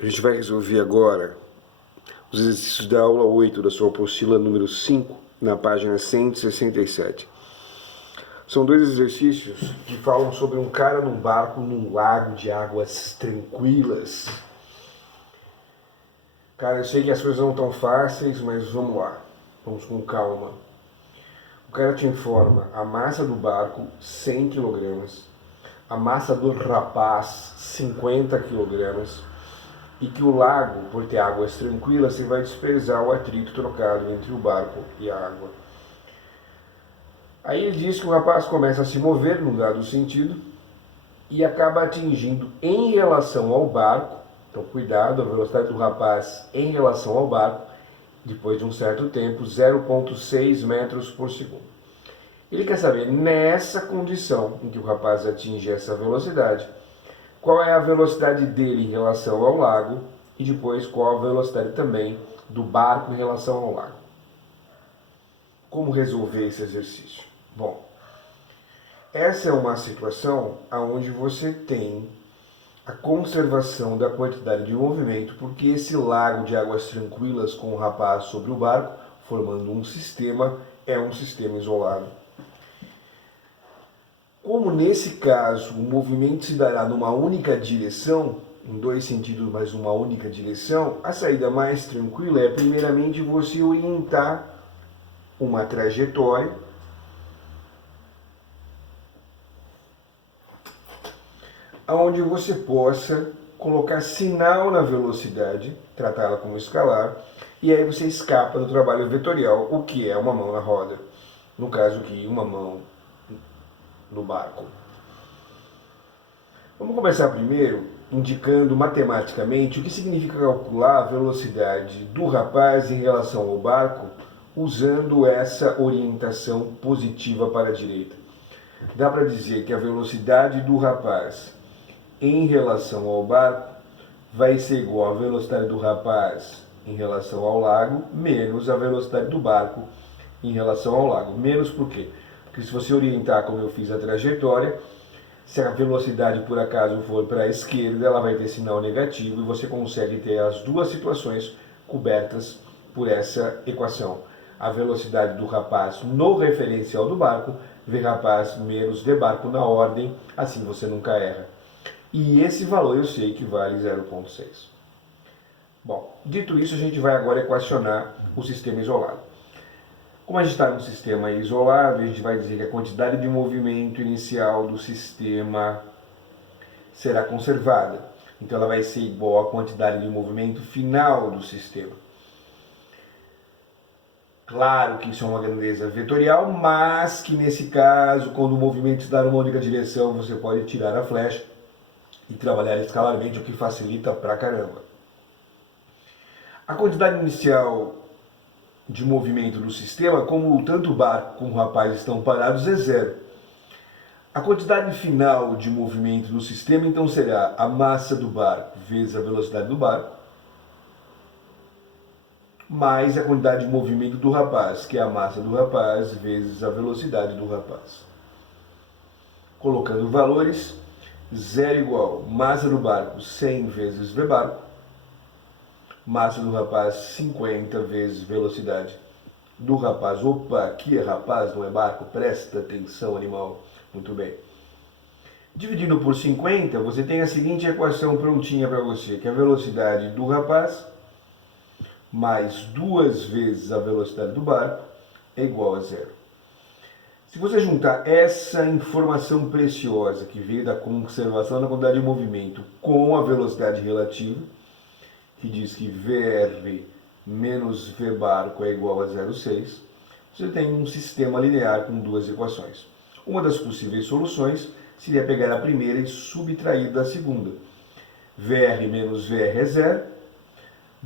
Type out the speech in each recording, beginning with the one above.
A gente vai resolver agora os exercícios da aula 8 da sua apostila número 5, na página 167. São dois exercícios que falam sobre um cara num barco num lago de águas tranquilas. Cara, eu sei que as coisas não estão fáceis, mas vamos lá. Vamos com calma. O cara te informa a massa do barco, 100 kg, a massa do rapaz, 50 kg, e que o lago, por ter águas tranquilas, você vai desprezar o atrito trocado entre o barco e a água. Aí ele diz que o rapaz começa a se mover num dado sentido e acaba atingindo em relação ao barco, então cuidado, a velocidade do rapaz em relação ao barco, depois de um certo tempo, 0,6 metros por segundo. Ele quer saber, nessa condição em que o rapaz atinge essa velocidade, qual é a velocidade dele em relação ao lago e depois qual a velocidade também do barco em relação ao lago. Como resolver esse exercício? Bom, essa é uma situação onde você tem a conservação da quantidade de movimento, porque esse lago de águas tranquilas com o rapaz sobre o barco, formando um sistema, é um sistema isolado. Como nesse caso o movimento se dará numa única direção, em dois sentidos, mas uma única direção, a saída mais tranquila é primeiramente você orientar uma trajetória onde você possa colocar sinal na velocidade, tratá-la como escalar, e aí você escapa do trabalho vetorial, o que é uma mão na roda. No caso aqui, uma mão no barco. Vamos começar primeiro indicando matematicamente o que significa calcular a velocidade do rapaz em relação ao barco usando essa orientação positiva para a direita. Dá para dizer que a velocidade do rapaz em relação ao barco vai ser igual à velocidade do rapaz em relação ao lago menos a velocidade do barco em relação ao lago. Menos por quê? Porque se você orientar como eu fiz a trajetória, se a velocidade por acaso for para a esquerda, ela vai ter sinal negativo e você consegue ter as duas situações cobertas por essa equação. A velocidade do rapaz no referencial do barco, v rapaz menos v barco na ordem, assim você nunca erra. E esse valor eu sei que vale 0,6. Bom, dito isso, a gente vai agora equacionar o sistema isolado. Como a gente está num sistema isolado, a gente vai dizer que a quantidade de movimento inicial do sistema será conservada. Então ela vai ser igual à quantidade de movimento final do sistema. Claro que isso é uma grandeza vetorial, mas que nesse caso, quando o movimento está numa única direção, você pode tirar a flecha e trabalhar escalarmente, o que facilita pra caramba. A quantidade inicial de movimento do sistema, como tanto o barco como o rapaz estão parados, é zero. A quantidade final de movimento do sistema, então, será a massa do barco vezes a velocidade do barco, mais a quantidade de movimento do rapaz, que é a massa do rapaz vezes a velocidade do rapaz. Colocando valores, 0 igual massa do barco 100 vezes v barco, massa do rapaz 50 vezes velocidade do rapaz. Opa, aqui é rapaz, não é barco, presta atenção, animal. Muito bem. Dividindo por 50, você tem a seguinte equação prontinha para você, que é a velocidade do rapaz mais 2 vezes a velocidade do barco é igual a zero. Se você juntar essa informação preciosa que veio da conservação da quantidade de movimento com a velocidade relativa, que diz que VR menos V barco é igual a 0,6, você tem um sistema linear com duas equações. Uma das possíveis soluções seria pegar a primeira e subtrair da segunda. VR menos VR é zero,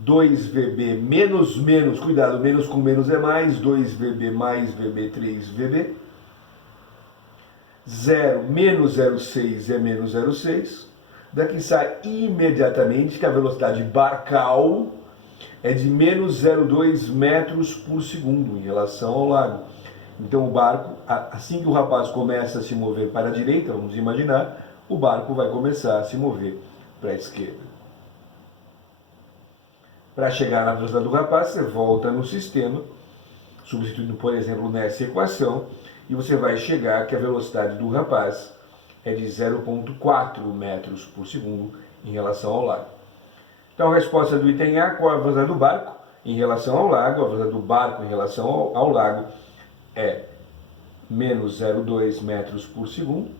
2VB menos menos, cuidado, menos com menos é mais, 2VB mais VB, 3VB. 0 menos 0,6 é menos 0,6. Daqui sai imediatamente que a velocidade barcal é de menos 0,2 metros por segundo em relação ao lago. Então o barco, assim que o rapaz começa a se mover para a direita, vamos imaginar, o barco vai começar a se mover para a esquerda. Para chegar na velocidade do rapaz, você volta no sistema, substituindo, por exemplo, nessa equação, e você vai chegar que a velocidade do rapaz é de 0,4 metros por segundo em relação ao lago. Então, a resposta do item A, qual a velocidade do barco em relação ao lago? A velocidade do barco em relação ao lago é menos 0,2 metros por segundo.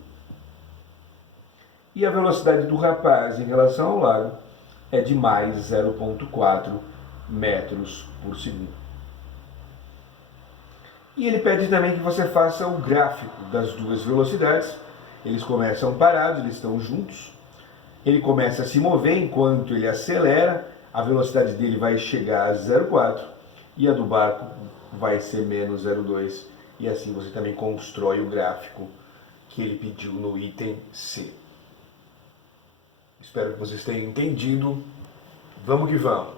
E a velocidade do rapaz em relação ao lago é de mais 0,4 metros por segundo. E ele pede também que você faça o gráfico das duas velocidades. Eles começam parados, eles estão juntos. Ele começa a se mover enquanto ele acelera, a velocidade dele vai chegar a 0,4 e a do barco vai ser menos 0,2. E assim você também constrói o gráfico que ele pediu no item C. Espero que vocês tenham entendido. Vamos que vamos!